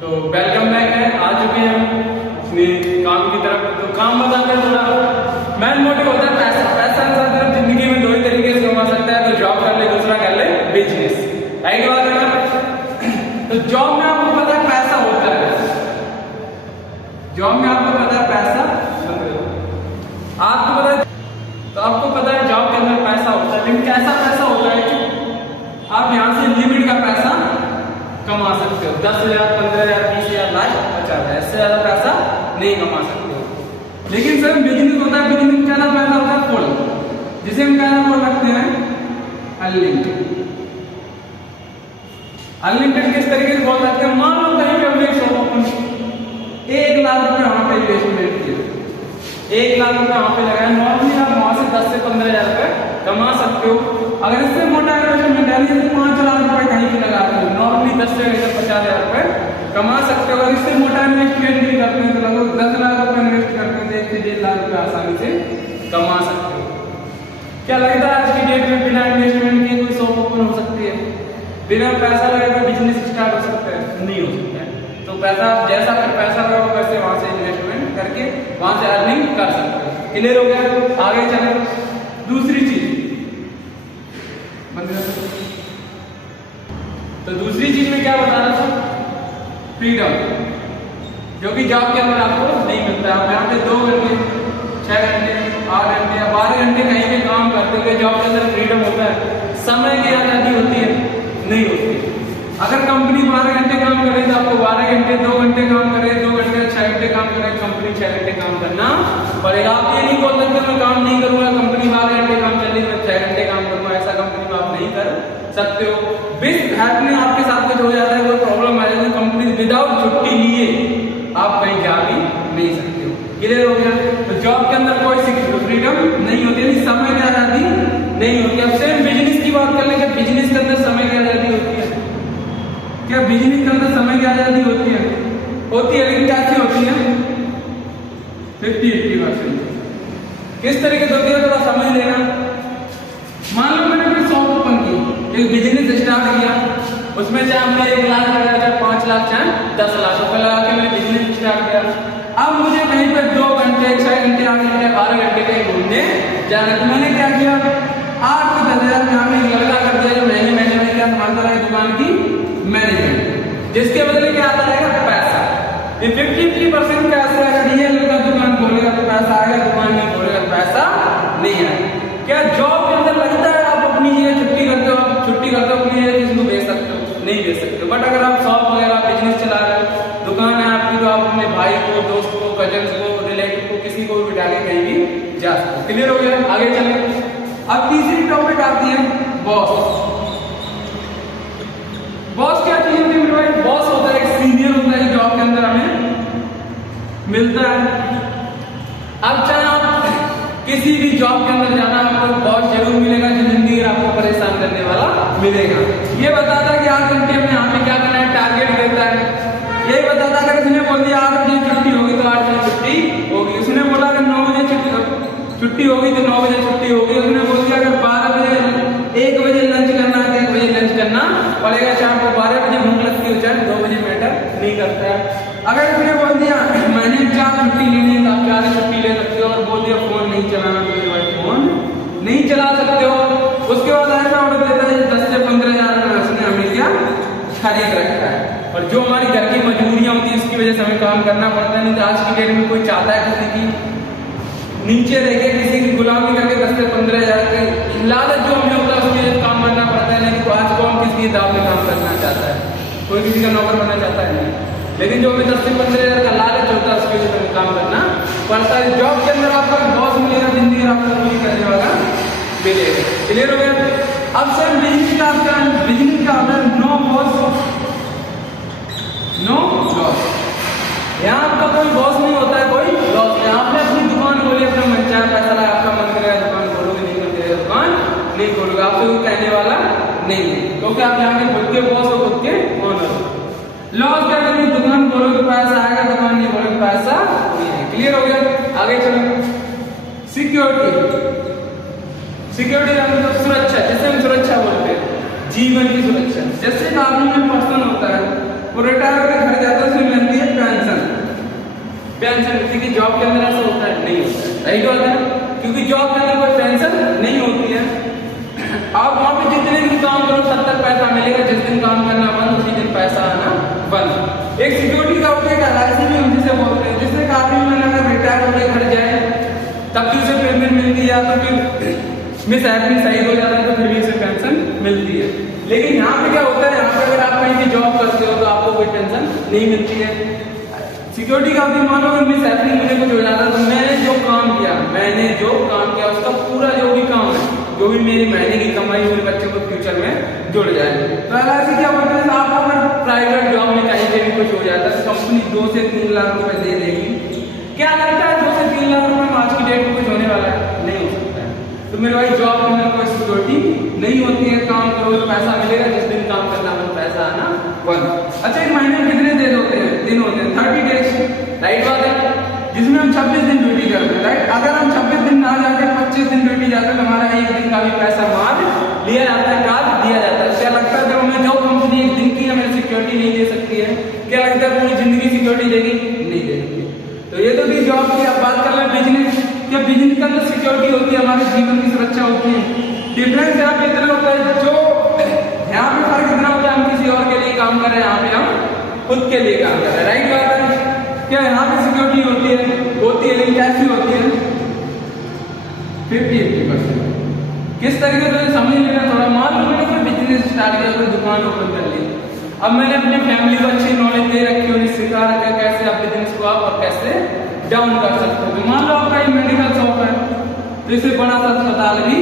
तो welcome back है, आ चुके हैं अपने काम की तरफ। तो काम बताते हैं थोड़ा। मेन मोटिव होता है पैसा। पैसा इंसान सिर्फ जिंदगी में दो ही तरीके से कमा सकता है, तो जॉब कर ले, दूसरा कर ले बिजनेस। राइट बात है ना? तो जॉब में आपको पता है पैसा होता है, जॉब में आपको पता है पैसा, आपको पता है, तो आपको पता है जॉब के अंदर पैसा होता है। लेकिन कैसा पैसा होता है कि आप यहाँ से लिमिट का पैसा कमा सकते हो। 10,000, 15,000, 20,000, लाख, 50,000, इससे ज्यादा पैसा नहीं कमा सकते हो। लेकिन सर बिजनेस होता है, बिजनेस में ज्यादा पैसा होता है फुल, जिसे हम क्या बोल रखते हैं अनलिमिटेड। अनलिमिटेड किस तरीके से बोल सकते हैं? मान लो कहीं पे हमने 1 लाख रुपए वहां पे इन्वेस्टमेंट किया, 1 लाख रुपए वहां पे लगाया। नॉर्मली आप वहां से 10 से 15,000 रुपए कमा सकते हो। अगर इससे मोटा इन्वेस्टमेंट डालिए तो 5 लाख रुपए कहीं भी लगा दो, नॉर्मली 10 से 50,000 रुपए कमा सकते हो। अगर इससे मोटा इन्वेस्टमेंट भी करते हैं तो लगभग 10 लाख रुपए इन्वेस्ट करते हैं तो 1 से 1.5 लाख रुपए आसानी से कमा सकते हो। क्या लगता है आज की डेट में बिना इन्वेस्टमेंट के कोई शॉप ओपन हो सकती है? बिना पैसा लगे कोई बिजनेस स्टार्ट हो सकता है? नहीं हो सकता है। तो पैसा, जैसा पैसा लगा वैसे वहां से इन्वेस्टमेंट करके वहां से अर्निंग कर सकते हो। क्लियर हो गया? आगे चले। दूसरी चीज, तो दूसरी चीज में क्या बता रहा था? फ्रीडम, जो कि जॉब के अंदर आपको नहीं मिलता। आप यहाँ पे 2 घंटे, 6 घंटे, 8 घंटे या 12 घंटे कहीं पे काम करते हुए जॉब के अंदर फ्रीडम होता है, समय की आजादी होती है? नहीं होती। अगर कंपनी 12 घंटे काम करे तो आपको 12 घंटे, 2 घंटे काम करे, 2 घंटे 6 घंटे काम करे, कंपनी 6 घंटे काम करना पड़ेगा। आप ये नहीं बोल सकते मैं काम नहीं करूंगा, कंपनी 12 घंटे काम चलेगी, मैं 6 घंटे काम करूंगा। ऐसा कंपनी में आप नहीं कर सकते हो। बिस हैपनिंग आपके साथ कुछ हो जाता है, कोई प्रॉब्लम आ जाती है, कंपनी विदाउट छुट्टी लिए आप कहीं जा भी नहीं सकते हो। क्लियर हो गया? तो जॉब के अंदर कोई फ्रीडम नहीं होती, समय की आजादी नहीं होती। अब सेम बिजनेस की बात कर लेंगे, बिजनेस के अंदर समय की आजादी होती है क्या? बिजनेस के अंदर समय की आजादी होती है? होती है, लेकिन कैसी होती है? 50-50%। किस तरीके से होती है थोड़ा समझ लेना। मान लो मैंने कोई शॉप ओपन की, एक बिजनेस स्टार्ट किया, उसमें चाहे हमने 1 लाख लगाया, चाहे 5 लाख, चाहे 10 लाख रुपए लगा के मैंने बिजनेस स्टार्ट किया। अब मुझे कहीं पर 2 घंटे, 6 घंटे, 8 घंटे, 12 घंटे कहीं घूमने जाना, तो मैंने क्या किया? 8 से 10,000 में हमने एक लड़का कर दिया जो महीने महीने में क्या संभालता रहे दुकान की मैनेजमेंट, जिसके बदले क्या आता रहेगा? पैसा। ये 50-50% कैसे? अगर ये लड़का दुकान खोलेगा तो पैसा आएगा, दुकान नहीं खोलेगा तो पैसा नहीं आएगा। क्या जॉब के अंदर लगता है आप अपनी जगह छुट्टी करते हो, आप छुट्टी करते हो अपनी जगह किसी को भेज सकते हो? नहीं भेज सकते। बट अगर आप शॉप वगैरह बिजनेस चला रहे हो, दुकान है आपकी, तो आप अपने भाई को, दोस्त को, कजन्स को, रिलेटिव को, किसी को भी बिठा के कहीं भी जा सकते हो। क्लियर हो गया? आगे चले। अब तीसरी टॉपिक आती है बॉस। बॉस क्या चीज होती है मेरे भाई? बॉस होता है एक सीनियर होता है जॉब के अंदर हमें मिलता है। अब चाहे आप किसी भी जॉब के अंदर जाना, आपको बॉस जरूर मिलेगा जो जिंदगी में आपको परेशान करने वाला मिलेगा। ये बताता है कि 8 घंटे में यहाँ पे क्या करना है, टारगेट देता है। ये बताता है अगर उसने बोल दिया 8 बजे छुट्टी होगी तो 8 बजे छुट्टी होगी। उसने बोला अगर 9 बजे छुट्टी होगी तो 9 बजे छुट्टी होगी। उसने बोल दिया अगर 12 बजे 1 बजे लंच करना है तो 1 बजे लंच करना पड़ेगा। चाहे आपको 12 बजे भूख लगती हो, चाहे 2 बजे मैटर नहीं करता है। अगर उसने बोल दिया मैंने 4 छुट्टी लेनी है तो आप 4 छुट्टी ले सकते हो। और बोल दिया फोन नहीं चलाना तो मेरे भाई फोन नहीं चला सकते हो। उसके बाद ऐसा ऑर्डर देता है 10 से 15,000 रुपए उसने हमें क्या खरीद रखा है। और जो हमारी घर की मजबूरियां होती है इसकी वजह से हमें काम करना पड़ता है। नहीं तो आज की डेट में कोई चाहता है किसी की नीचे रह के किसी की गुलामी करके 10 से 15,000 के लालच जो हमें होता है उसकी वजह से काम करना पड़ता है। नहीं तो आज को हम किसी दाव में काम करना चाहता है, कोई किसी का नौकर बनना चाहता है नहीं। लेकिन जो हमें 10 से 15,000 का लालच होता है उसके वजह से काम करना पड़ता है। जॉब के अंदर आपका बॉस मिलेगा, जिंदगी आपको पूरी करने वाला मिलेगा। क्लियर हो गया? अब सर बिजनेस का अंदर नो बॉस नो लॉस। यहाँ आपका कोई बॉस नहीं होता है, कोई लॉस नहीं। आपने अपनी दुकान खोली, अपना मन चाहे पैसा लगा, आपका मन करेगा दुकान खोलोगे, नहीं मन करेगा दुकान नहीं खोलोगे। आपसे कोई कहने वाला नहीं है, क्योंकि आप यहाँ के खुद के बॉस हो, खुद के ओनर हो। लॉस क्या करेंगे? दुकान खोलोगे पैसा आएगा, दुकान नहीं खोलोगे पैसा नहीं है। क्लियर हो गया? आगे चलो। सिक्योरिटी, सिक्योरिटी मतलब सुरक्षा, जिसे हम सुरक्षा बोलते हैं, जीवन की सुरक्षा। जैसे एक आर्मी में पर्सन होता है, वो रिटायर होकर घर जाता है, टेंशन, किसी की जॉब के अंदर ऐसा होता है? नहीं होता है, राइट बात है ना? क्योंकि जॉब के अंदर कोई टेंशन नहीं होती है। आप वहां पे जितने दिन काम करो तब तक पैसा मिलेगा, जिस दिन काम करना बंद उसी दिन पैसा आना बंद। एक सिक्योरिटी का होता है, LIC भी हम जिसे बोलते हैं, जिससे काफी मैंने अगर रिटायर होकर घर जाए तब भी उसे पेमेंट मिलती है, तो फिर मिस हैपनिंग सही हो जाता है तो फिर भी उसे पेंशन मिलती है। लेकिन यहाँ पे क्या होता है, यहाँ पे अगर आप कहीं की जॉब करते हो तो आपको कोई पेंशन नहीं मिलती है। सिक्योरिटी का भी मानो मिस हैपनिंग मुझे कुछ हो जाता है तो मैंने जो काम किया उसका पूरा जो भी काम है, जो भी मेरी महीने की कमाई मेरे बच्चे को फ्यूचर में जुड़ जाए। तो LIC क्या बोलते हैं, आप अगर प्राइवेट जॉब में कहीं पे भी कुछ हो जाता है तो कंपनी 2 से 3 लाख रुपए दे देगी। क्या लगता है 2 से 3 लाख रुपए में आज की डेट में कुछ होने वाला है? नहीं हो सकता है। तो मेरे भाई जॉब के अंदर कोई सिक्योरिटी नहीं होती है, काम करो तो पैसा मिलेगा, जिस दिन काम करना हो पैसा आना बंद। अच्छा, एक महीने में कितने दिन होते हैं? 30 डेज, राइट बात है, जिसमें हम 26 दिन ड्यूटी करते हैं, राइट। अगर हम 26 दिन ना जाकर 25 दिन ड्यूटी जाते हैं तो हमारा एक दिन का भी पैसा मार लिया जाता है, काट दिया जाता है। क्या लगता है जब हमें जो कंपनी एक दिन की हमें सिक्योरिटी नहीं दे सकती है, क्या लगता है पूरी जिंदगी सिक्योरिटी देगी? नहीं देगी। तो ये तो भी जॉब की आप बात कर रहे हैं। बिजनेस, क्या बिजनेस के अंदर सिक्योरिटी होती है, हमारे जीवन की सुरक्षा होती है। डिफरेंस यहाँ पे इतना होता है, जो यहाँ पे फर्क इतना होता है, हम किसी और के लिए काम कर रहे हैं, यहाँ पे हम खुद के लिए काम कर रहे हैं, राइट बात है। क्या यहाँ पे सिक्योरिटी होती है लेकिन कैसी होती है? 50-50%। किस तरीके से समझ लेना थोड़ा। मान लो मैंने कोई बिजनेस स्टार्ट किया, कोई दुकान ओपन कर ली, अब मैंने अपनी फैमिली को अच्छी नॉलेज दे रखी, उन्हें सिखा रखा कैसे आप बिजनेस को आप और कैसे डाउन कर सकते हो। मान लो आपका एक मेडिकल शॉप है तो इसे बड़ा सा अस्पताल भी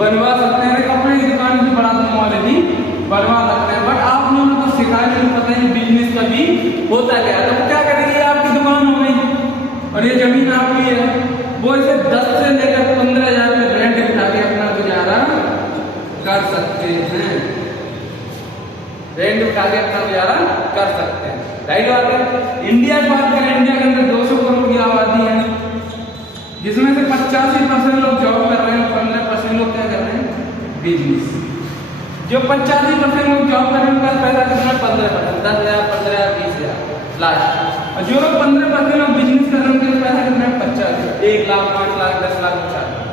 बनवा सकते हैं, कपड़े की दुकान भी बड़ा सा मॉल भी बनवा सकते हैं। बट आप लोगों को सिखाने में पता है बिजनेस का भी होता क्या है। तो क्या करेंगे, आपकी दुकान हो गई और ये जमीन आपकी है, वो इसे 10 से लेकर 15,000 रुपये रेंट उठा के अपना गुजारा कर सकते हैं, रेंट उठा के अपना गुजारा कर सकते हैं, राइट बात है। इंडिया की बात करें, इंडिया के अंदर 200 करोड़ की आबादी है, जिसमें से 85% लोग जॉब कर रहे हैं, 15% लोग क्या कर रहे हैं? बिजनेस। जो 85% लोग जॉब कर रहे हैं उनका पैसा कितना? 15%, 10,000, 15,000, 20,000 लास्ट। और जो लोग 15% लोग बिजनेस कर रहे हैं उनका पैसा कितना? 50,000, 1 लाख, 5 लाख, 10 लाख, 4 लाख,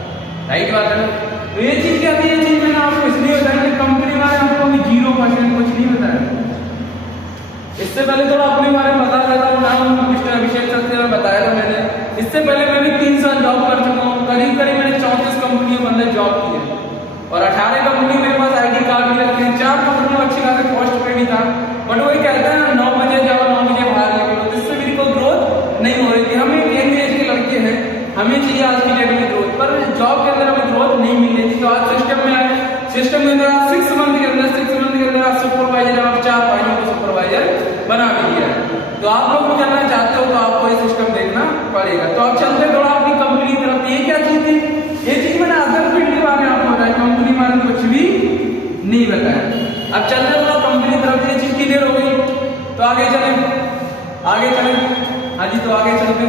राइट बात है। तो ये चीज क्या थी? ये चीज मैंने आपको इसलिए बताया कि कंपनी वाले आपको 0% कुछ नहीं बताया। इससे पहले थोड़ा अपने बारे में बता देता हूँ, नाम मिस्टर अभिषेक सक्सेना बताया था मैंने। इससे पहले मैं भी 3 साल जॉब कर चुका हूँ, करीब मैंने 34 कंपनियों के अंदर जॉब की है और 18 कंपनी मेरे पास ID कार्ड भी रखे हैं। 4 कंपनियों अच्छी खासी पोस्ट पे भी था, बट वही कहता है ना 9 बजे जाओ 9 बजे बाहर निकलो, जिससे मेरी कोई ग्रोथ नहीं हो रही थी। हम एक यंग एज के लड़के हैं, हमें चाहिए आज की डेट में ग्रोथ, पर जॉब के अंदर हमें ग्रोथ नहीं मिल रही थी। तो आज सिस्टम में आए, सिस्टम के अंदर 6 मंथ के अंदर आप सुपरवाइजर, आप 4 भाइयों को सुपरवाइजर बना भी दिया। तो आप लोग भी करना चाहते हो तो आपको ये सिस्टम देखना पड़ेगा। तो आप चलते थोड़ा अपनी कंपनी की तरफ। ये क्या चीज थी? ये चीज मैंने अदर फील्ड के बारे में आपको बताया, कंपनी के बारे में कुछ भी नहीं बताया। अब चलते थोड़ा कंपनी की तरफ। ये चीज क्लियर हो गई तो आगे चले। हाँ जी, तो आगे चलते।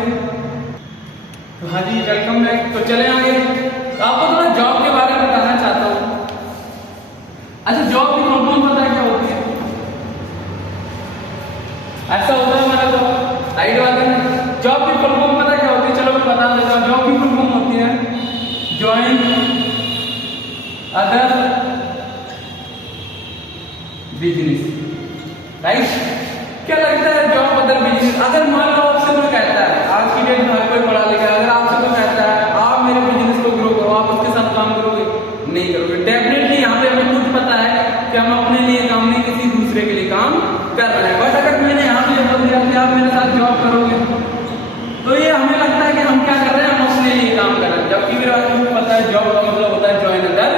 तो हाँ जी, वेलकम बैक। तो चले आगे। तो आपको थोड़ा जॉब के बारे में बताना चाहता हूँ। अच्छा, जॉब की प्रॉब्लम पता है क्या होती है? ऐसा होता है हमारा तो राइट बात है। जॉब की प्रॉब्लम पता क्या होती है? चलो मैं बता देता हूँ। जॉब की प्रॉब्लम होती है ज्वाइन अदर बिजनेस, राइट। क्या लगता है जॉब अदर बिजनेस? अगर मान लो आपसे कोई कहता है, आज की डेट में हर कोई पढ़ा लिखा है, अगर आपसे कोई कहता है आप मेरे बिजनेस को ग्रो करो, आप उसके साथ काम करोगे? नहीं करोगे। डेफिनेटली यहाँ पे हमें खुद पता है कि हम अपने लिए काम नहीं, किसी दूसरे के लिए काम कर रहे हैं। बट अगर मैंने यहाँ पे बोल दिया कि आप मेरे साथ जॉब करोगे, तो ये हमें लगता है कि हम क्या कर रहे हैं, हम अपने लिए काम कर रहे हैं। जबकि मेरे आपको पता है जॉब का मतलब होता है ज्वाइन अदर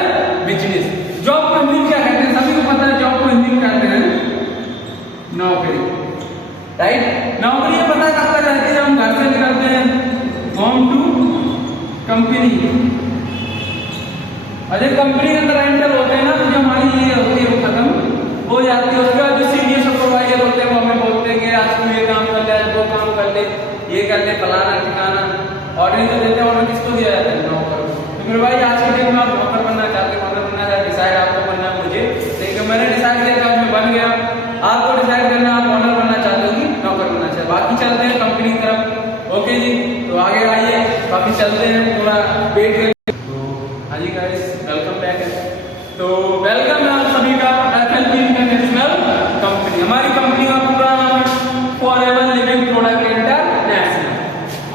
बिजनेस। जॉब को हिंदी में क्या कहते हैं? सभी को पता है जॉब को हिंदी में कहते हैं नौकरी, राइट। नौकरी ये पता कब तक रहती है? जब हम घर से निकलते हैं, होम टू कंपनी, और जब कंपनी के अंदर एंटर होते हैं ना तो जो हमारी ये होती है वो खत्म हो जाती है। उसके बाद जो सीनियर सुपरवाइजर होते हैं वो हमें बोलते हैं कि आज तू ये काम कर ले, आज वो काम कर ले, ये कर ले, फलाना ठिकाना। ऑर्डर जो देते हैं ऑर्डर किसको दिया जाता है? नौकर। तो मेरे भाई आज के डेट में आप नौकर बनना चाहते हैं, नौकर बनना चाहते, डिसाइड आपको बनना है। मुझे लेकिन मैंने डिसाइड किया आज मैं बन गया, आपको डिसाइड करना आप ऑनर बनना चाहते हो कि नौकर बनना चाहते। बाकी चलते हैं कंपनी की तरफ। ओके, चलते हैं, थोड़ा वेट करें। तो हाँ जी गाइस, वेलकम बैक है। तो वेलकम है आप सभी का FLP इंटरनेशनल कंपनी। हमारी कंपनी का पूरा नाम है फॉरएवर लिविंग प्रोडक्ट इंटरनेशनल।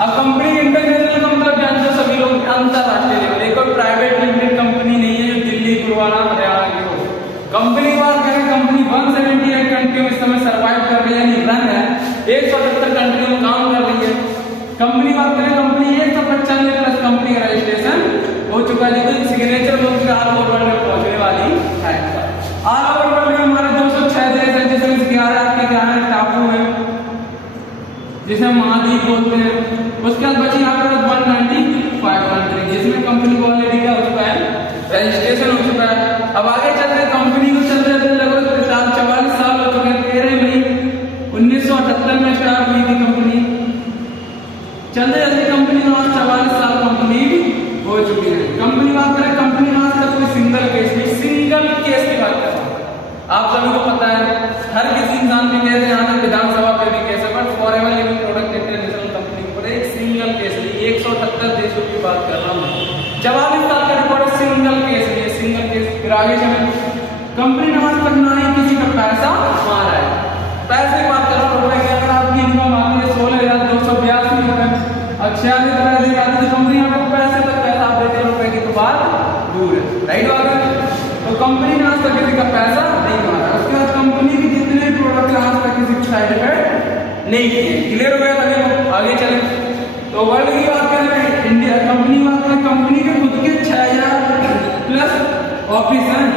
अब कंपनी इंटरनेशनल का मतलब जानते हो सभी लोग, अंतरराष्ट्रीय लेवल। एक कोई प्राइवेट लिमिटेड कंपनी नहीं है जो दिल्ली, गुरुवारा, हरियाणा की हो। कंपनी की बात करें, कंपनी 178 कंट्री में इस समय सर्वाइव कर रही है, यानी रन है, 170 कंट्रियों में काम कर रही है। कंपनी बात करें, कंपनी 195 प्लस कंपनी का रजिस्ट्रेशन हो चुका है, लेकिन सिग्नेचर लोग ऑल ओवर वर्ल्ड में पहुंचने वाली है। ऑल ओवर वर्ल्ड में हमारे 206 देश हैं, जिसमें 11 आपके 11 टापू हैं, जिसे महाद्वीप बोलते हैं। उसके बाद बची यहाँ पर 195 कंट्री, जिसमें कंपनी को ऑलरेडी क्या हो चुका है, रजिस्ट्रेशन हो चुका है। अब आगे चलते हैं, कंपनी को चल रहे थे लगभग 44 साल हो चुके हैं। 13 मई 1978 में स्टार्ट हुई थी कंपनी। चलते चलते कंपनी में 44 साल कंपनी हो चुकी है। कंपनी बात करें, कंपनी में आज तक कोई सिंगल केस की बात कर रहा हूँ। आप सभी को पता है, हर किसी इंसान के केस है, यहाँ तक विधानसभा पे भी केस है, but forever living product international company पर एक सिंगल केस है। 178 देशों की बात कर रहा हूँ, 44 साल का रिकॉर्ड, सिंगल केस है, सिंगल केस। फिर आगे चले, कंपनी ने आज तक ना ही किसी का पैसा मारा है। पैसे की बात कर रहा हूँ, रुपए की। अगर आपकी इनकम आती है 16,282 रुपए, अब 46 पैसे आती है, कंपनी आपको पैसे तक पैसा आप देते हैं, रुपए की तो बात दूर है, राइट बात है। तो कंपनी ने आज तक किसी का पैसा नहीं मारा। उसके बाद कंपनी की जितने प्रोडक्ट आज तक किसी साइड इफेक्ट नहीं किए। क्लियर हो गया? अभी आगे चले तो वर्ल्ड की बात करें, इंडिया कंपनी बात करें, कंपनी के खुद के 6000 प्लस ऑफिस हैं,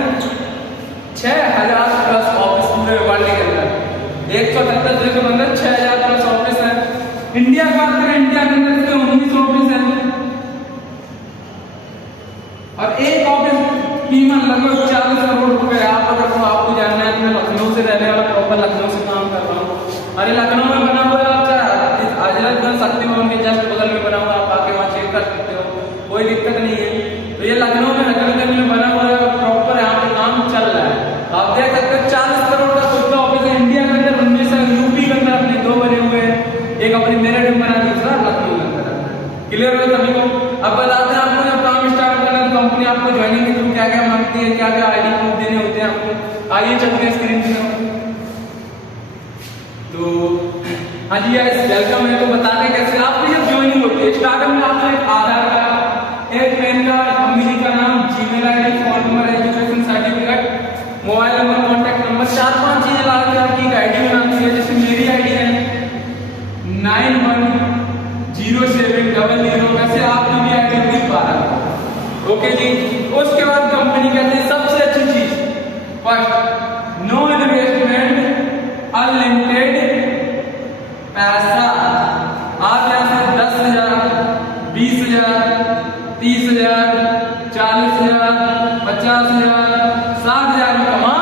6000 प्लस ऑफिस पूरे वर्ल्ड के अंदर। 178 देशों के अंदर 6000 प्लस ऑफिस है। इंडिया की बात करें, इंडिया के अंदर इसके 19 ऑफिस है, और एक ऑफिस कीमत लगभग 40 करोड़ रुपए। आप अगर तो आपको जानना है कि मैं लखनऊ से रहने वाला, प्रॉपर लखनऊ से काम कर रहा हूँ। अरे लखनऊ में बना हुआ है, आप हजरतगंज शक्ति भवन के जस्ट बगल में बना हुआ, आप आके वहाँ चेक कर सकते हो, कोई दिक्कत नहीं है। तो ये लखनऊ में हजरतगंज में बना हुआ है, प्रॉपर यहाँ पे काम चल रहा है। आप देख सकते हो 40 करोड़ का खुद का ऑफिस है इंडिया के अंदर। उनमें से यूपी के अंदर अपने 2 बने हुए हैं, एक अपनी मेरठ में बना, दूसरा लखनऊ के अंदर। क्लियर हो सभी को? अब बताते हैं आपको, जब काम स्टार्ट करना है तो कंपनी आपको ज्वाइनिंग के थ्रू क्या क्या मांगती है, क्या क्या आईडी प्रूफ देने होते हैं आपको। आइए चलते हैं स्क्रीन पे। तो हाँ जी गाइस, वेलकम है। तो बताने कैसे आपकी जब ज्वाइनिंग होती है, स्टार्टिंग में आपको एक आधार कार्ड, एक पैन कार्ड, मम्मी का नाम, Gmail ID, phone number, education certificate, mobile number, contact number, 4-5 चीजें ला के आपकी एक आईडी बनाती है। जैसे मेरी आईडी है 910700, वैसे आपकी भी आईडी होगी 12। ओके जी। उसके बाद कंपनी कहते हैं सबसे अच्छी चीज, फर्स्ट, नो इन्वेस्टमेंट, अनलिमिटेड पैसा। आप यहाँ से 10,000, 20,000, 30,000, 40,000, 50,000, 60,000 कमा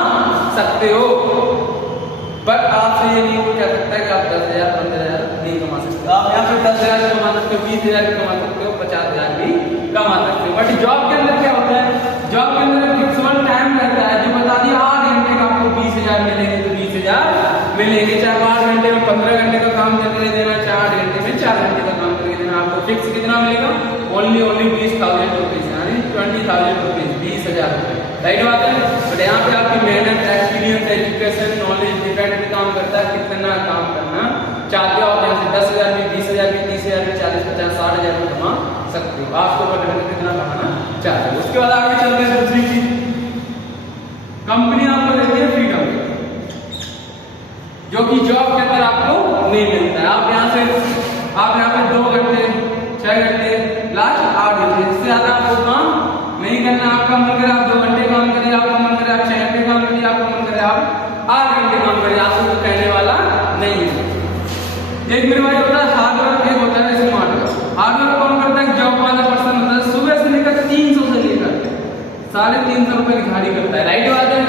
सकते हो। बट आपसे ये नहीं कह सकता कि आप 10,000, 15,000 नहीं कमा सकते। आप यहाँ पे 10,000 कमा सकते हो, 20,000 कमा सकते हो, 50,000 भी कमा सकते हो। बट जॉब के अंदर क्या होता है, जॉब के अंदर फिक्स टाइम रहता है, जो बता दिया 8 घंटे का आपको 20,000 मिलेंगे तो 20,000 मिलेंगे। चाहे 8 घंटे में 15 घंटे का काम करके देना, चाहे 8 घंटे में 4 घंटे का काम करके देना, आपको फिक्स कितना मिलेगा, ओनली 20,000 रुपीज, यानी 20,000 रुपीज, 20,000 रुपए, राइट बात है। बट यहाँ पे आपकी मेहनत, एक्सपीरियंस, एजुकेशन, नॉलेज डिपेंड काम करता है कितना काम करना चाहते हो। आप यहाँ से 10,000 में, 20,000 में, 30,000 में, 40, 50, 60,000 में कमा सकते हो। आपको कितना कमाना चाहते हो। उसके बाद आगे चलते हैं दूसरी चीज, कंपनी आपको देती है फ्रीडम, जो कि जॉब के अंदर आपको नहीं मिलता है। आप यहाँ पे 2 घंटे, 6 घंटे, लास्ट 8 घंटे, इससे ज्यादा आपको काम नहीं करना। आपका मन करे आप 2 घंटे काम करिए, आपका मन करे आप 6 घंटे काम करिए, आपका मन करे आप 8 घंटे काम करिए, आपको तो कहने वाला नहीं है। एक मेरे भाई होता है हार्ड वर्क, एक होता है स्मार्ट वर्क। हार्ड वर्क कौन करता है, जॉब वाला पर्सन होता है, सुबह से लेकर 300 से लेकर 350 रुपए की दिहाड़ी करता है, राइट बात है।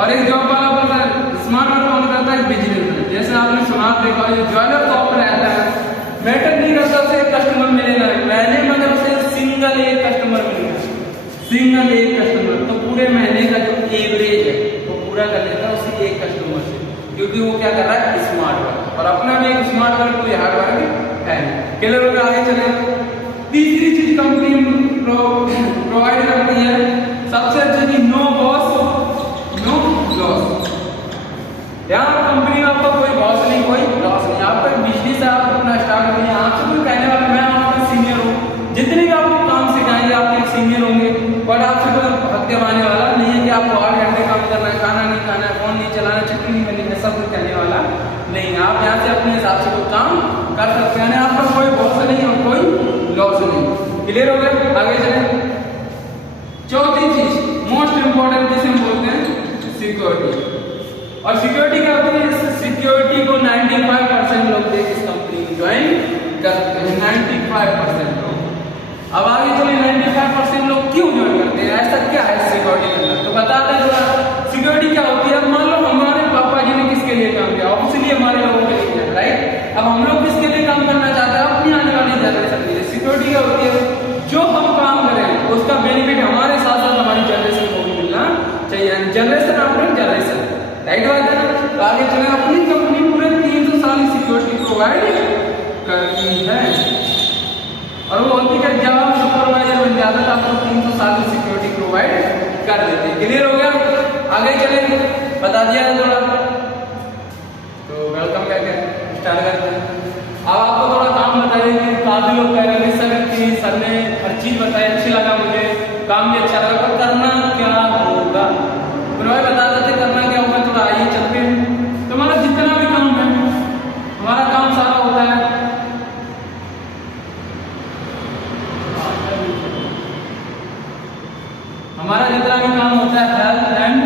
और एक जॉब वाला पर्सन स्मार्ट वर्क कौन करता है, बिजनेस। जैसे आपने सुना देखा, जो ज्वेलर शॉप रहता है, मैटर नहीं करता उसे एक कस्टमर मिलेगा, महीने में अगर उसे सिंगल एक कस्टमर मिलेगा, सिंगल एक कस्टमर, तो पूरे महीने का जो एवरेज है वो पूरा कर लेता है उसी एक कस्टमर से, क्योंकि वो क्या कर रहा है, स्मार्ट वर्क। और अपना भी एक स्मार्ट वर्क, कोई हार्ड वर्क है। क्लियर होगा? आगे चले। तीसरी चीज चीज कंपनी प्रोवाइड करती है, सबसे अच्छी चीज नो बॉस नो लॉस। यहाँ कंपनी में आपका कोई बॉस नहीं, कोई लॉस नहीं। आपका बिजनेस है, आप अपना स्टार्ट करिए। आपसे कोई कहने वाला मैं आपका सीनियर हूँ, जितने भी आपको काम सिखाएंगे आप एक सीनियर होंगे, बट आपसे कोई हक दिवाने वाला नहीं है कि आपको 8 घंटे काम करना है, खाना नहीं खाना है, फोन नहीं चलाना, छुट्टी नहीं करनी है, सब कुछ कहने वाला नहीं। आप यहाँ से अपने हिसाब से कोई काम कर सकते हैं। आपका कोई बॉस नहीं और कोई लॉस नहीं। क्लियर हो गया? आगे चले। चौथी चीज मोस्ट इंपॉर्टेंट जिसे हम बोलते हैं सिक्योरिटी। और सिक्योरिटी क्या होती है? सिक्योरिटी को 95% लोग इस कंपनी में ज्वाइन करते हैं, 95% लोग। अब आगे चले 95% लोग क्यों ज्वाइन करते हैं, ऐसा क्या है सिक्योरिटी के अंदर, तो बता दें थोड़ा। सिक्योरिटी क्या होती है? मान लो हमारे पापा जी ने किसके लिए काम किया, ऑब्वियसली हमारे लोगों के लिए किया, राइट। अब हम लोग किसके लिए काम करना चाहते हैं? अपनी आने वाली जनरेशन के लिए। सिक्योरिटी क्या होती है? जो हम काम करें उसका बेनिफिट हमारे साथ साथ हमारी जनरेशन को भी मिलना चाहिए, जनरेशन आफ्टर जनरेशन, राइट बात है ना। तो आगे चले, अपनी कंपनी पूरे 300 साल की सिक्योरिटी प्रोवाइड करती है। और वो बोलती है जब आप सुपरवाइजर बन जाता है तो आपको 300 साल की सिक्योरिटी प्रोवाइड कर देते हैं। क्लियर हो गया? आगे चलेंगे, बता दिया है थोड़ा, तो वेलकम करके स्टार्ट करते हैं। अब आपको थोड़ा काम बताइए कि काफी लोग कह रहे हैं सर ने हर चीज बताई, अच्छी लगा मुझे, काम भी अच्छा लगा, पर करना क्या होगा? तो बता देते करना क्या होगा। थोड़ा आइए चलते हैं। तो हमारा जितना भी काम है, हमारा काम सारा होता है हमारा जितना भी काम होता है हेल्थ एंड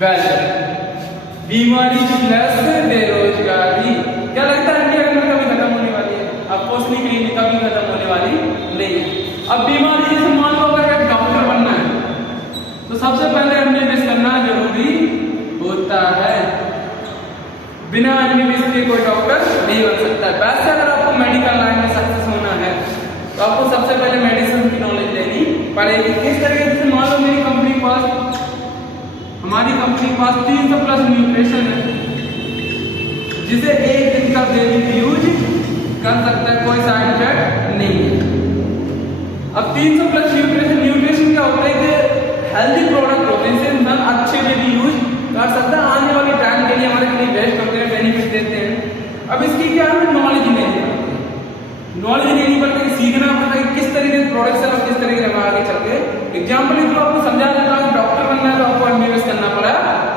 वेलफेयर, बीमारी प्लस बेरोजगारी। क्या लगता है इंडिया में कभी खत्म होने वाली है? ऑफकोर्स नहीं, कभी खत्म होने वाली नहीं है। अब बीमारी जैसे मान लो अगर एक डॉक्टर बनना है तो सबसे पहले एमबीबीएस करना जरूरी होता है। बिना एमबीबीएस के कोई डॉक्टर नहीं बन सकता। वैसे अगर आपको मेडिकल लाइन में सक्सेस होना है तो आपको सबसे पहले मेडिसिन की नॉलेज लेनी पड़ेगी। किस तरीके से? मान लो मेरी कंपनी के पास, हमारी कंपनी के पास 300 प्लस न्यूट्रिशन है, जिसे एक दिन का बेबी यूज कर सकता है, कोई साइड इफेक्ट नहीं है। अब 300 प्लस न्यूट्रिशन क्या होता है कि हेल्दी प्रोडक्ट होते हैं, इसे इंसान अच्छे से भी यूज कर सकता है, आने वाले टाइम के लिए हमारे लिए बेस्ट होते हैं, बेनिफिट देते हैं। अब इसकी क्या है? नॉलेज लेनी पड़ती है, नॉलेज लेनी पड़ती है, सीखना पड़ता है किस तरीके से प्रोडक्शन और किस तरीके से आगे चल के। एग्जाम्पल तो आपको समझा देता हूँ, डॉक्टर बनना है तो आपको एमबीबीएस करना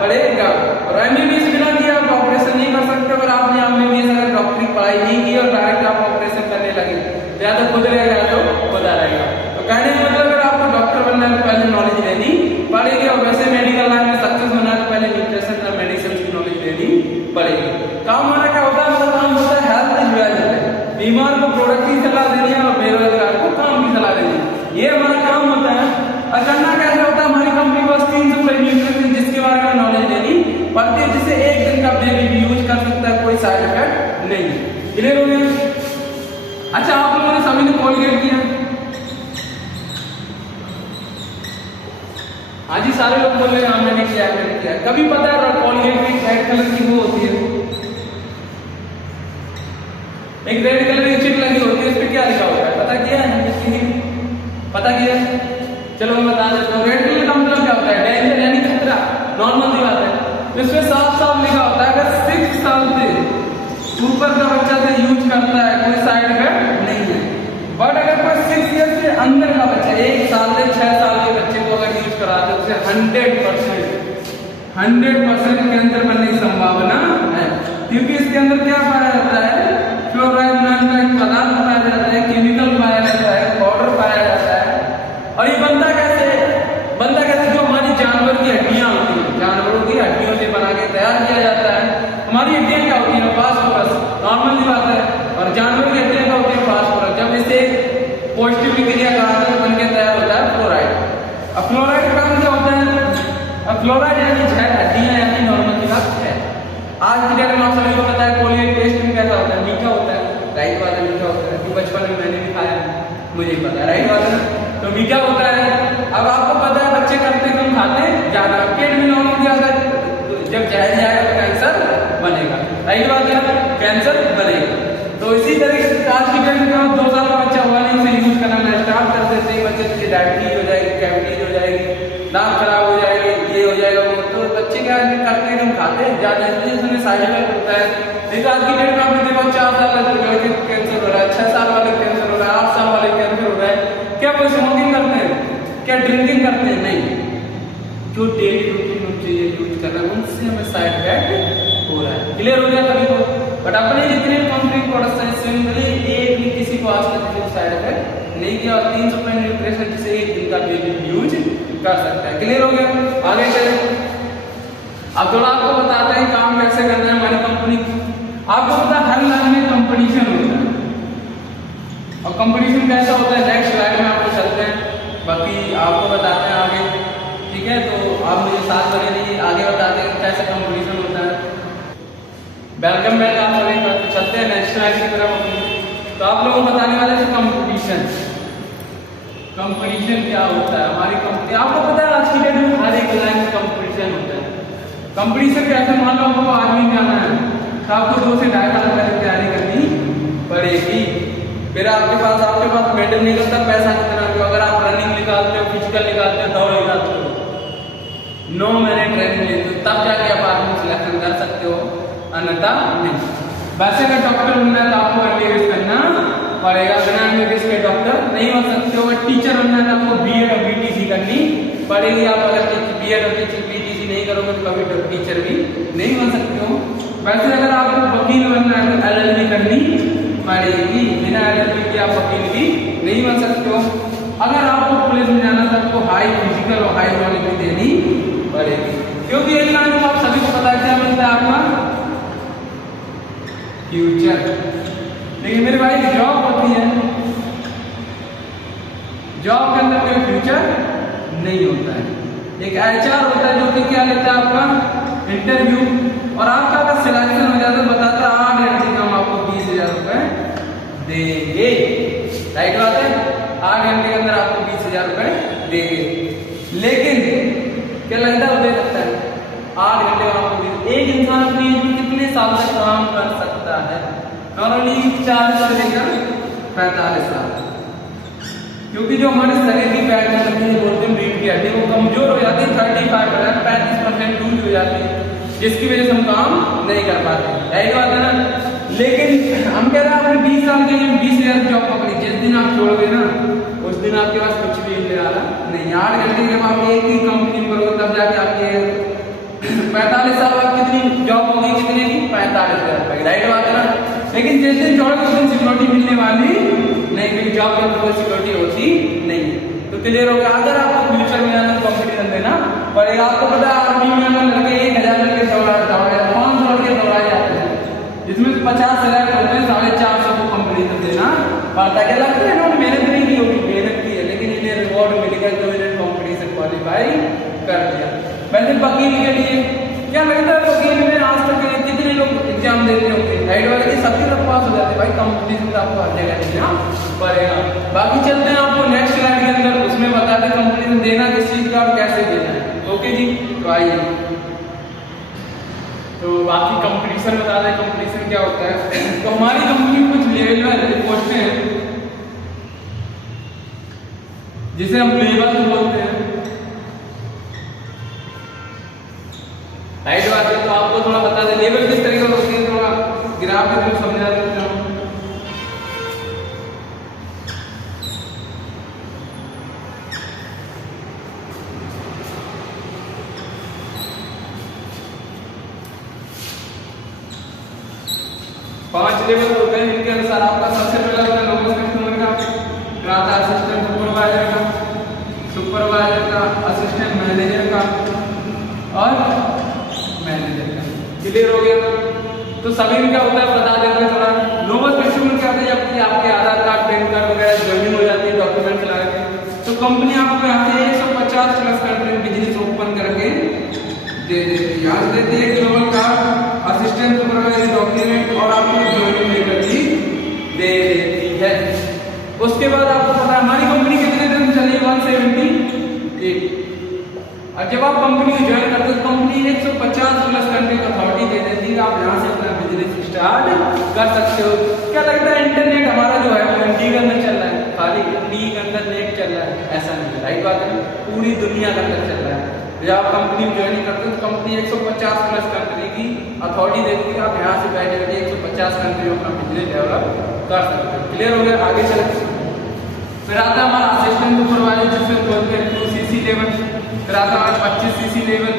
पड़ेगा, और एमबीबीएस बिना किए आप ऑपरेशन नहीं कर सकते। अगर आपने एमबीबीएस अगर डॉक्टरी पढ़ाई नहीं की और डायरेक्ट आप ऑपरेशन करने लगे तो या तो खुद रहेगा या तो खुदा रहेगा। तो कहने का मतलब अगर आपको डॉक्टर बनना है तो पहले नॉलेज लेनी पड़ेगी, और वैसे मेडिकल लाइन में सक्सेस होना है तो पहले न्यूट्रिशन और मेडिसिन की नॉलेज लेनी पड़ेगी। काम हमारा क्या होता है? मतलब काम होता है हेल्थ वेलफेयर, बीमार को प्रोडक्ट की सलाह देनी है और बेरोजगार को काम की सलाह देनी है, ये हमारा काम होता है। और करना कैसे होता है? हमारी कंपनी के पास 300 प्लस न्यूट्रिशन जिसके बारे में नॉलेज लेनी पड़ती है, जिसे एक दिन का बेबी भी यूज कर सकता है, कोई साइड इफेक्ट नहीं। क्लियर हो गया? अच्छा, आप लोगों ने सभी ने कोलगेट किया? हाँ जी, सारे लोग बोल रहे हैं हाँ मैंने किया मैंने किया। कभी पता है कोलगेट में रेड कलर की वो होती है, एक रेड कलर की चिट लगी होती है, इस पे क्या लिखा होता है? पता किया है? पता किया? चलो मैं बता देता हूँ। रेड कलर का मतलब क्या होता है? डेंजर यानी खतरा, नॉर्मल सी बात है। इसमें साफ साफ लिखा होता है अगर 6 साल से ऊपर का बच्चा से यूज करता है कोई साइड इफेक्ट नहीं है। बट अगर कोई 6 ईयर से अंदर का बच्चा, 1 साल से 6 साल के बच्चे को अगर यूज कराते हैं उसे 100% कैंसर बनने की संभावना है, क्योंकि इसके अंदर क्या पाया जाता है? फ्लोराइड नाम का एक पदार्थ पाया जाता है, केमिकल पाया जाता है, पाउडर पाया जाता है। और ये बनता कैसे? जो हमारी जानवर की हड्डियां होती हैं, जानवरों की हड्डियों से बना के तैयार किया जाता है। हमारी हड्डियां क्या होती हैं? फास्फोरस, नॉर्मल सी बात है। और जानवर की हड्डियां क्या होती है? फास्फोरस। जब इसे पॉजिटिव क्रिया कराते हैं बन के तैयार होता है फ्लोराइड। अब फ्लोराइड का काम क्या होता है? अब फ्लोराइड यानी जहर, हड्डियां यानी नॉर्मल की बात है। आज की डेट में आप सभी को पता है कोलगेट टेस्ट में कैसा होता है? मीठा होता है, राइट बात है, मीठा होता है। बचपन में मैंने भी खाया, मुझे पता है, राइट बात है, तो मीठा होता है। अब आपको पता है बच्चे करते कम खाते ज्यादा, पेट में नॉर्मल क्या होता है? जब जहर जाएगा तो कैंसर बनेगा, राइट बात है, कैंसर बनेगा। डेट में 2 साल का बच्चा हुआ नहीं, उसे यूज करना स्टार्ट कर देते हैं, बच्चे की डायबिटीज हो जाएगी, कैविटीज हो जाएगी, दांत खराब हो जाएगी, ये हो जाएगा वो। तो बच्चे क्या करते हैं, हम खाते हैं ज्यादा, इसमें साइड इफेक्ट होता है। नहीं तो आज की डेट में आपने देखा 4 साल वाले कैंसर हो रहा है, 6 साल वाले कैंसर हो रहा है, 8 साल वाले कैंसर हो रहा है। क्या वो स्मोकिंग करते हैं, क्या ड्रिंकिंग करते हैं? नहीं, जो डेली रूटीन चाहिए यूज कर रहे हैं उनसे हमें साइड इफेक्ट हो रहा है। क्लियर हो गया सभी को? बट अपने जितने कंपनी प्रोडक्ट्स हैं इसमें एक भी किसी को आज तक साइड इफेक्ट नहीं किया, और 300 न्यूट्रिशन से एक दिन का बेबी यूज कर सकता है। क्लियर हो गया? आगे चले, अब थोड़ा आपको बताते हैं काम कैसे करना है हमारी कंपनी। आपको पता है हर लाइन में कंपटीशन होता है, और कंपटीशन कैसा होता है नेक्स्ट स्लाइड में आपको चलते हैं, बाकी आपको बताते हैं आगे। ठीक है, तो आप मुझे साथ बने रहिए, आगे बताते हैं कैसे कंपटीशन होता है। वेलकम बैक आप सभी का। तो चलते हैं नेक्स्ट स्लाइड की तरफ। तो आप लोगों को बताने वाले थे कंपटीशन। कंपटीशन क्या होता है हमारी कंपनी, आपको पता है आज की डेट में हर एक लाइन में कंपटीशन होता है। कंपटीशन कैसे, मान लो आपको आर्मी में आना है तो आपको 2 से 2.5 साल पहले तैयारी करनी पड़ेगी। फिर आपके पास मेडल नहीं होता, पैसा कितना भी, अगर आप रनिंग निकालते हो, फिजिकल निकालते हो, दौड़ निकालते हो, 9 महीने ट्रेनिंग लेते हो, तब जाके आप आर्मी सिलेक्शन कर सकते हो, अन्यथा नहीं। वैसे अगर डॉक्टर बनना है तो आपको एमबीबीएस करना पड़ेगा, बिना एमबीबीएस के डॉक्टर नहीं बन सकते हो। अगर टीचर बनना है तो आपको बीएड और बीटीसी करनी पड़ेगी। आप अगर बीएड और बीटीसी नहीं करोगे तो कभी टीचर भी नहीं बन सकते हो। वैसे अगर आपको वकील बनना है तो एलएलबी करनी पड़ेगी, बिना एलएलबी के आप वकील भी नहीं बन सकते हो। अगर आपको पुलिस में जाना तो आपको हाई फिजिकल और हाई नॉलेज भी देनी पड़ेगी, क्योंकि एक लाइन में आप सभी को पता है क्या मिलता है आपका फ्यूचर। लेकिन मेरे भाई जॉब होती है, जॉब के अंदर कोई फ्यूचर नहीं होता है। एक एचआर होता है जो कि क्या लेता है आपका इंटरव्यू, और आपका अगर सिलेक्शन हो जाता है बताता है 8 घंटे का हम आपको 20,000 रुपए देंगे। राइट बात है, 8 घंटे के अंदर आपको 20,000 रुपए देंगे। लेकिन क्या लगता है, दे सकता है 8 घंटे में आपको एक इंसान अपनी कितने साल तक काम कर सकता है? नॉर्मली 40 से लेकर 45 साल, क्योंकि जो हमारे शरीर की फैट होती है, बोलते रीढ़ की हड्डी वो कमजोर हो जाती है, 35% लूज हो जाती है, जिसकी वजह से हम काम नहीं कर पाते। यही बात है ना। लेकिन हम कह रहे हैं आपने 20 साल के लिए 20,000 जॉब पकड़ी, जिस दिन आप छोड़ोगे ना उस दिन आपके पास कुछ भी मिलने वाला नहीं। 8 घंटे जब आप एक ही कंपनी करोगे तब जाके आपके 45 साल बाद कितनी जॉब होगी, कितने की 45,000 रुपए। राइट बात है ना। लेकिन जिस दिन छोड़ोगे उस दिन सिक्योरिटी मिलने वाली नहीं, क्योंकि जॉब के अंदर कोई सिक्योरिटी होती नहीं है। तो क्लियर हो गया। अगर आपको फ्यूचर में आना कंपटीशन देना पड़ेगा। आपको पता है आर्मी में अगर लड़के 1,000 लड़के दौड़ाए 500 लड़के दौड़ाए जाते हैं, जिसमें 50 सेलेक्ट होते हैं, 450 को कंपटीशन देना पड़ता है। क्या लगता है इन्होंने मेहनत नहीं की होगी? मेहनत की है, लेकिन इन्हें रिवॉर्ड मिलेगा जो इन्हें कंपटीशन क्वालिफाई कर दिया। वैसे वकील के लिए क्या लगता है, वकील में आज तक कितने लोग एग्जाम देते होंगे? राइट वाले सबके सब पास हो जाते हैं भाई, कंपटीशन तो आपको हर जगह देना पड़ेगा। बाकी चलते हैं आपको नेक्स्ट स्लाइड के अंदर, उसमें बताते हैं कंपटीशन देना किस चीज का और कैसे देना है। ओके जी, तो आइए तो बाकी कंपटीशन बता दें कंपटीशन क्या होता है। तो हमारी कंपनी कुछ लेवल वाले पोस्टें हैं जिसे हम लेवल बोलते हैं। राइट बात है। तो आपको थोड़ा बता दें लेवल किस तरीके का होती है, थोड़ा ग्राफ के थ्रू समझा देता हूँ। पांच लेवल होते हैं इनके अनुसार। आपका सबसे पहला होता है लोगों कस्टमर का, फिर आता है असिस्टेंट सुपरवाइजर का, सुपरवाइजर का, असिस्टेंट मैनेजर का और मैनेजर का। क्लियर हो गया? तो सभी में क्या होता है बता देते हैं थोड़ा। लोअर कस्टमर क्या होता है, जब आपके आधार कार्ड पैन कार्ड वगैरह ज्वाइनिंग हो जाती है डॉक्यूमेंट लगा के, तो कंपनी आपको यहाँ से 150 प्लस कंट्री में बिजनेस ओपन करके दे देती है। यहाँ देती है global card, assistant supervisor document और आपको ज्वाइनिंग लेटर भी दे देती है। उसके बाद आपको पता है हमारी कंपनी कितने दिन चली, 178। और जब आप कंपनी को ज्वाइन करते हो तो कंपनी 150 प्लस कंट्री को अथॉरिटी दे देती है, आप यहाँ से अपना बिजनेस स्टार्ट कर सकते हो। क्या लगता है इंटरनेट हमारा जो है राइट बात है, पूरी दुनिया के अंदर चल रहा है। जब आप कंपनी में ज्वाइनिंग करते हो तो कंपनी 150 प्लस कंट्री की अथॉरिटी देती है, आप यहाँ से बैठे बैठे 150 कंट्री में अपना बिजनेस डेवलप कर सकते हो। क्लियर हो गया? आगे चलते फिर आता है हमारा असिस्टेंट सुपरवाइजर, जिससे बोलते हैं 2cc लेवल। फिर आता है हमारा 25cc लेवल,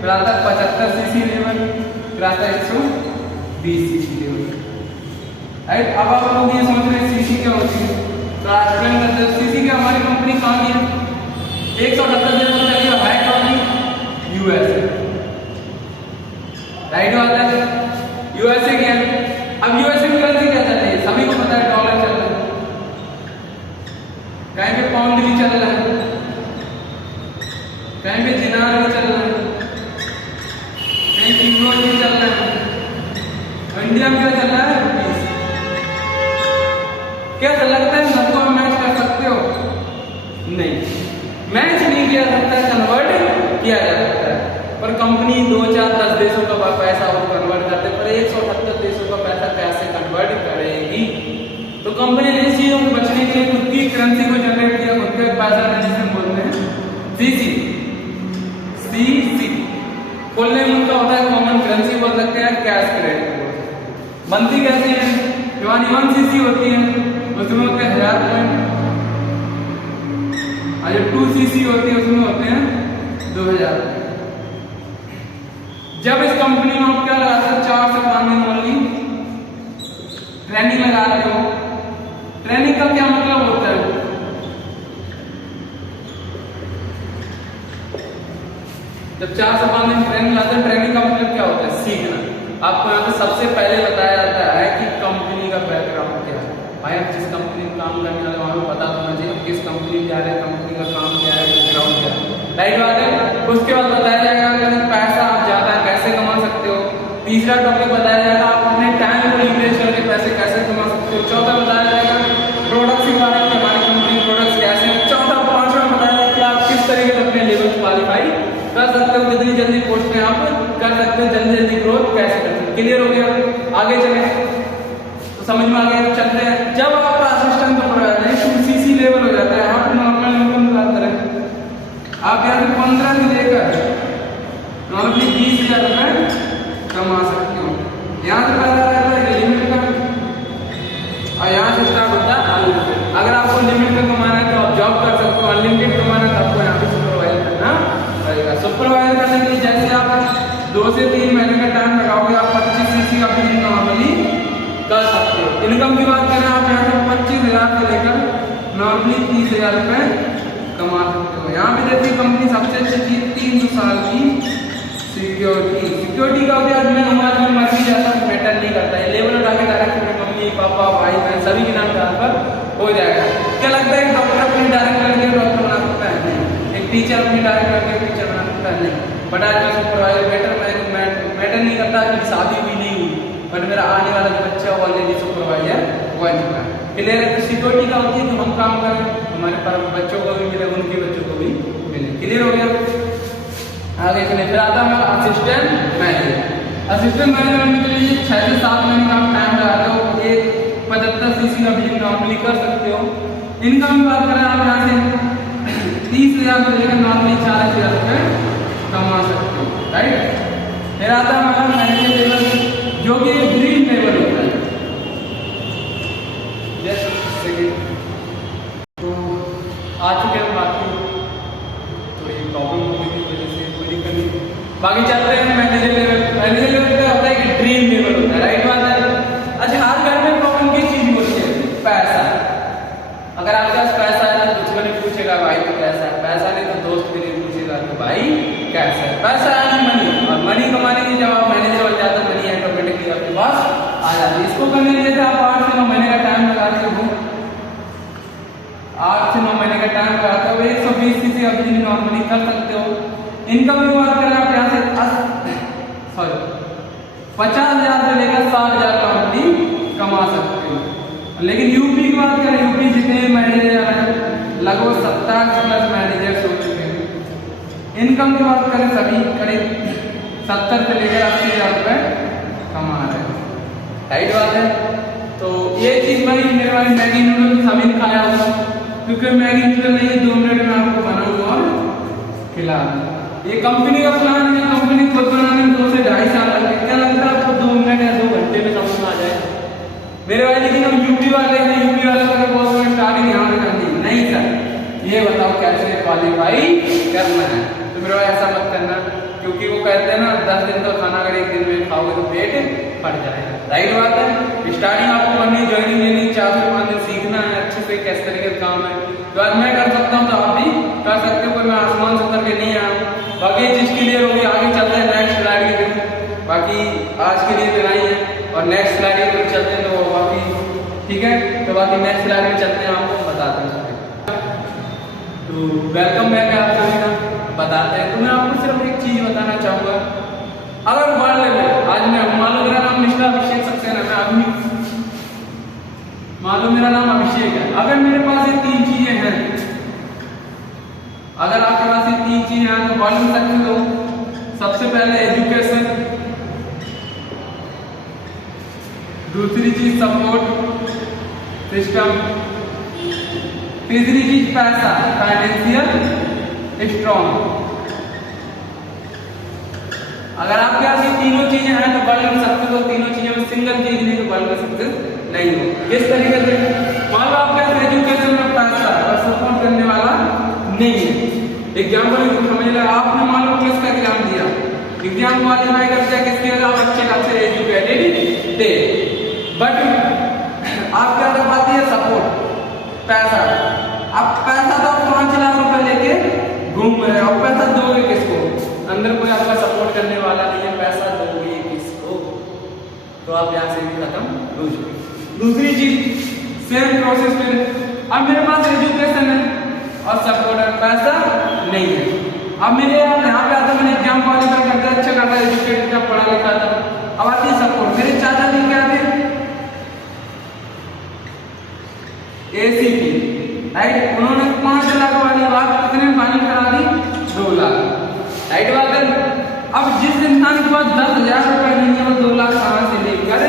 फिर आता है 75cc लेवल, फिर आता है 120cc लेवल। राइट, अब आप लोग ये समझ रहे हैं सीसी क्या होती है, तो एक्सप्लेन करते हैं। सीसी क्या, हमारी कंपनी कहाँ की है? 178 लेवल का ये हेड ऑफ यूएसए। राइट बात है, यूएसए की है। अब यूएसए की करेंसी क्या चल रही है? सभी को पता है डॉलर चल रहा है, कहीं पे पाउंड भी चल रहा है, कहीं पे दिनार भी चल रहा है, कहीं यूरो भी चल रहा है। इंडिया में क्या चल रहा है? क्या लगता है सबको मैच कर सकते हो? नहीं, मैच नहीं किया जाता है, कन्वर्ट किया जा सकता है। पर कंपनी 2, 4, 10 देशों का पैसा वो कन्वर्ट करते, पर 178 देशों का पैसा कैसे कन्वर्ट करेगी? तो कंपनी ने इस चीजों को बचने के लिए खुद की करेंसी को जनरेट किया, खुद का पैसा है, जिसे बोलते हैं सीसी। सीसी फुल नेम उनका होता है कॉमन करेंसी, बोल सकते हैं कैश क्रेडिट। बनती कैसे है? जो 1cc होती है उसमें होते हैं 1000 पॉइंट, और जो 2cc होती है उसमें होते हैं 2000। जब इस कंपनी में आप क्या लगाते हो? 4 से 5 दिन ओनली ट्रेनिंग लगाते हो। ट्रेनिंग का क्या मतलब होता है? जब 4 से 5 दिन ट्रेनिंग लाते हैं, ट्रेनिंग का मतलब क्या होता है? सीखना। आपको यहाँ पे सबसे पहले बताया जाता है कि कंपनी का बैकग्राउंड क्या है। भाई आप जिस कंपनी में काम करने वाले वहां पे पता होना चाहिए किस कंपनी में जा रहे हैं, कंपनी का काम क्या है, बैकग्राउंड क्या है। राइट बात है। उसके बाद बताया जाएगा कि पैसा आप ज्यादा कैसे कमा सकते हो। तीसरा टॉपिक बताया जाएगा आप अपने टाइम को लीवरेज करके पैसे कैसे कमा सकते हो। चौथा बताया जाएगा प्रोडक्ट्स के बारे में, हमारी कंपनी प्रोडक्ट्स कैसे हैं। चौथा, पांचवा बताया जाएगा कि आप किस तरीके से अपने लेवल क्वालिफाई कर सकते हो, कितनी जल्दी पोस्ट में आप कर सकते हो, जल्दी जल्दी ग्रोथ कैसे कर सकते हो। क्लियर हो गया? आगे चले तो समझ में आ गया। चलते हैं, जब आपका असिस्टेंट सुपरवाइजर 2cc लेवल हो जाता है, आप नॉर्मल इनकम की बात करें, आप यहाँ से 15 से लेकर नॉर्मली 20,000 रुपए कमा सकते हो। यहाँ से पहला रहता है लिमिट का, और यहाँ से स्टार्ट होता है अनलिमिटेड। अगर आपको लिमिट का कमाना है तो आप जॉब कर सकते हो, अनलिमिटेड कमाना है तो आपको यहाँ पे सुपरवाइजर करना पड़ेगा। सुपरवाइजर करने के लिए जैसे आप 2 से 3 महीने का टाइम लगाओगे, आप 25cc का भी नॉर्मली कर सकते हो। इनकम की बात करें, आप यहाँ से 25,000 से लेकर नॉर्मली 30,000 रुपए कमा सकते हो। यहाँ पे देखिए कंपनी सबसे अच्छी चीज 3 साल की सिक्योरिटी का भी आदमी हमारे में मर भी जाता है, मैटर नहीं करता है। लेवल उठा के डायरेक्ट अपने मम्मी पापा भाई बहन सभी के नाम ट्रांसफर हो जाएगा। क्या लगता है डॉक्टर अपनी डायरेक्ट करके डॉक्टर बना सकता है? नहीं। एक टीचर अपनी डायरेक्ट करके टीचर बना सकता है? नहीं। बट आज मैं सुपरवाइजर मैटर नहीं करता कि शादी भी नहीं हुई, बट मेरा आने वाला जो बच्चा ऑलरेडी सुपरवाइजर बन चुका है। क्लियर है? तो सिक्योरिटी का होती है कि हम काम करें, हमारे पास बच्चों को भी मिले, उनके बच्चों को भी मिले। क्लियर हो गया? आगे चले, फिर आता है हमारा असिस्टेंट मैनेजर। असिस्टेंट मैनेजमेंट के लिए 6 से 7 महीने का टाइम लगाते हो। एक 75cc का बिजनेस नॉर्मली कर सकते हो। इनकम की बात करें, आप यहाँ से 30,000 से लेकर नॉर्मली 40,000 रुपए कमा सकते हो। राइट, फिर आता है हमारा मैनेजर लेवल, जो कि ड्रीम लेवल होता है। तो आ चुके हैं, बाकी थोड़ी प्रॉब्लम हो गई थी वजह से कोई दिक्कत नहीं। बाकी चलते हैं मैनेजर लेवल। मैनेजर लेवल क्या होता है कि ड्रीम लेवल होता है। राइट बात है। अच्छा, हर घर में प्रॉब्लम की चीज होती है? पैसा। अगर आपके पास पैसा है तो दुश्मन नहीं पूछेगा भाई तो कैसा है, पैसा नहीं तो दोस्त भी नहीं पूछेगा तो भाई कैसा है। पैसा है मनी, और मनी कमाने के लिए जब आप मैनेजर बन जाते हैं, मनी ऑटोमेटिकली आपके पास आ जाती है। इसको करने के लिए आप 8 से 9 महीने का टाइम लगाते हो। 8 से 9 महीने का टाइम लगाते हो। 120cc अभी नॉर्मली कर सकते हो। इनकम की बात करें, आप यहाँ से 50,000 से लेकर 60,000 नॉर्मली कमा सकते हो। लेकिन यूपी की बात करें, यूपी जितने मैनेजर हैं लगभग 70 प्लस मैनेजर्स हो चुके हैं। इनकम की बात करें, सभी करीब 70 से लेकर 80,000 रुपए कमा रहे हैं। राइट बात है। तो ये चीज भाई मेरे भाई मैगी नूडल सभी ने खाया होगा, क्योंकि मैगी नूडल नहीं है 2 मिनट में आपको बनाऊंगा और खिला। ये कंपनी का प्लान है, कंपनी खुद बनाने में 2 से 2.5 साल लगते। क्या लगता है आपको 2 मिनट या 2 घंटे में समझ में आ जाए मेरे भाई? लेकिन हम यूपी वाले हैं, यूपी वाले को बहुत स्टार्टिंग यहाँ से करनी नहीं सर, ये बताओ कैसे क्वालिफाई करना है। तो मेरे भाई ऐसा मत करना, क्योंकि वो कहते हैं ना 10 दिन का खाना अगर 1 दिन में खाओगे तो पेट फट जाएगा। राइट बात है। स्टार्टिंग आपको करनी, ज्वाइनिंग लेनी, 4 से 5 दिन सीखना है अच्छे से किस तरीके का काम है। तो आज मैं कर सकता हूँ तो आप भी कर सकते हो, पर मैं आसमान से उतर के नहीं आया। बाकी चीज क्लियर होगी, आगे चलते हैं नेक्स्ट स्लाइड के थ्रू। बाकी आज के लिए इतना ही है और नेक्स्ट स्लाइड के थ्रू चलते हैं तो बाकी ठीक है। तो बाकी नेक्स्ट स्लाइड में चलते हैं, आपको बताते हैं। तो वेलकम बैक है आप सभी का, बताते हैं। तो मैं आपको सिर्फ एक चीज बताना चाहूंगा, अगर वर्ल्ड में आज मैं मान लो मेरा नाम मिस्टर अभिषेक सक्सेना है, अभी मान लो मेरा नाम अभिषेक है। अगर मेरे पास ये 3 चीजें हैं, अगर आपके पास ये 3 चीजें हैं तो वर्ल्ड में सक्सेस हो। सबसे पहले एजुकेशन, दूसरी चीज सपोर्ट सिस्टम, तीसरी चीज पैसा फाइनेंशियल स्ट्रॉन्ग। अगर आपके पास ये तीनों चीजें हैं तो वर्ल्ड में सक्सेस हो। तीनों चीजों में सिंगल चीज नहीं तो वर्ल्ड में सक्सेस नहीं हो। किस तरीके से? मान लो आपके पास एजुकेशन में पैसा और सपोर्ट करने वाला नहीं है। एग्जाम्पल समझ लो, आपने मान लो किसका एग्जाम दिया, एग्जाम क्वालिफाई कर दिया, किसके आप अच्छे एजुकेटेड थे, बट आप क्या कर पाती है? सपोर्ट पैसा। अब पैसा तो 5 लाख रुपए लेके घूम रहे हो, पैसा दोगे किसको? अंदर कोई आपका सपोर्ट करने वाला नहीं है, पैसा दोगे किसको? तो आप यहाँ से भी खत्म हो जाओगे। दूसरी चीज सेम प्रोसेस फिर, अब मेरे पास एजुकेशन है और सपोर्ट है, पैसा नहीं है। अब मेरे यहाँ पे आता, मैंने एग्जाम क्वालिफाई करता, अच्छा करता, एजुकेटेड था, पढ़ा लिखा था। अब आती है सपोर्ट। मेरे चाचा जी क्या थे? ACT, right. उन्होंने 5 लाख वाली बात कितने फाइनल करा दी? 2 लाख। राइट बात है। अब जिस इंसान के पास 10,000 रुपए नहीं है वो 2 लाख कहां से लेकर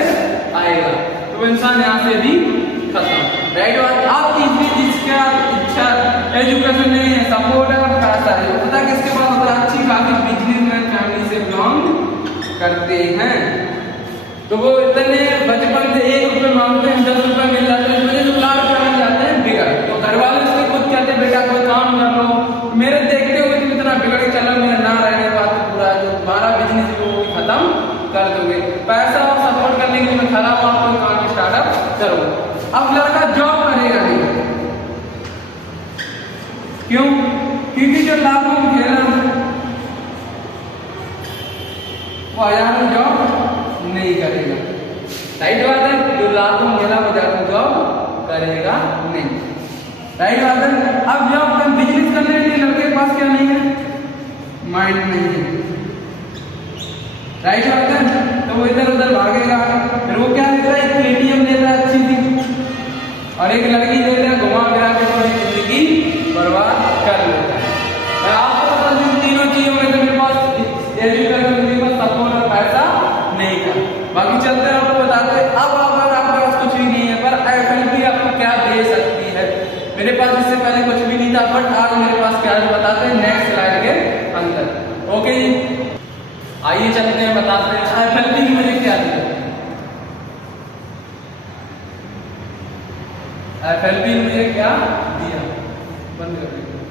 आएगा? तो वो इंसान यहाँ से भी खत्म। राइट बात। आप जिसका इच्छा एजुकेशन नहीं है, सपोर्ट है और पैसा है, वो पता किसके पास होता है? अच्छी खासी बिजनेसमैन फैमिली से बिलोंग करते हैं। तो वो इतने बचपन से 1 रुपए मांगते हैं, 10 रुपए मिल जाते हैं, मुझे 2 लाख रुपए मिल जाते हैं बिगड़। तो घर वाले उसके खुद कहते हैं बेटा कोई काम कर लो, मेरे देखते हुए तुम इतना बिगड़ के चलो, मेरा ना रहने का तो पूरा जो तुम्हारा बिजनेस है वो भी खत्म कर दोगे। पैसा और सपोर्ट करने के लिए खड़ा हुआ कोई काम स्टार्टअप करो। अब लड़का जॉब करेगा नहीं, क्यों? क्योंकि जो लाखों में खेला वो 1000 में जॉब नहीं करेगा। राइट बात है। जो लाखों में खेला वो 1000 में जॉब करेगा नहीं। राइट बात है। अब जॉब का बिजनेस करने के लिए लड़के के पास क्या नहीं है? माइंड नहीं है। राइट बात है। तो वो इधर उधर भागेगा, फिर वो क्या लेता है? एक ATM लेता है अच्छी सी और एक लड़की लेता है, घुमा फिरा के पूरी जिंदगी बर्बाद कर लेता है। मैं आपको बता दूं तीनों चीजों में तो मेरे पास एजुकेशन, मेरे पास सपोर्ट और पैसा नहीं था। बाकी चलते हैं, आपको बताते हैं। अब अगर आपके पास कुछ भी नहीं है पर FLP आपको क्या दे सकती है? मेरे पास इससे पहले कुछ भी नहीं था, बट आज मेरे पास क्या है बताते हैं नेक्स्ट स्लाइड के अंदर। ओके जी, आइए चलते हैं, बताते हैं FLP की मुझे क्या दिया। FLP मुझे क्या दिया? बंद कर दीजिए।